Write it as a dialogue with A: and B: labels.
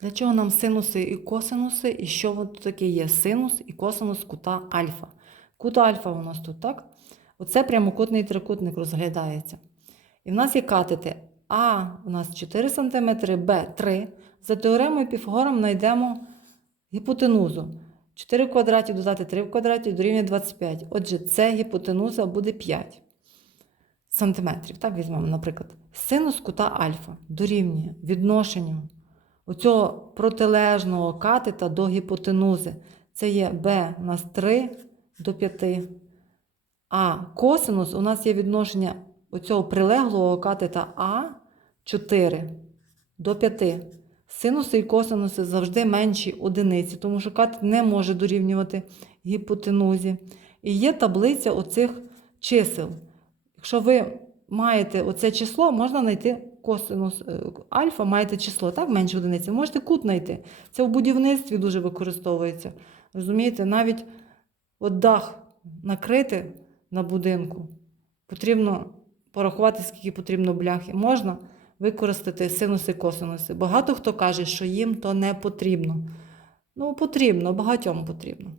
A: Для чого нам синуси і косинуси, і що воно таке є синус і косинус кута альфа? Кут альфа у нас тут, так? Оце прямокутний трикутник розглядається. І в нас є катети А у нас 4 см, Б 3 За теоремою Піфагора знайдемо гіпотенузу. 4 в квадраті додати 3 в квадраті дорівнює 25. Отже, це гіпотенуза буде 5 сантиметрів. Так, візьмемо, наприклад, синус кута альфа дорівнює відношенню оцього протилежного катета до гіпотенузи. Це є b у нас 3 до 5. А косинус у нас є відношення оцього прилеглого катета А 4 до 5. Синуси і косинуси завжди менші одиниці, тому що катет не може дорівнювати гіпотенузі. І є таблиця оцих чисел. Якщо ви маєте оце число, можна знайти косинус е, альфа, маєте число, так, менше одиниці. Можете кут знайти. Це в будівництві дуже використовується. Розумієте, навіть от дах накрити на будинку, потрібно порахувати, скільки потрібно бляхи. Можна використати синуси, косинуси. Багато хто каже, що їм то не потрібно. Ну, потрібно, багатьом потрібно.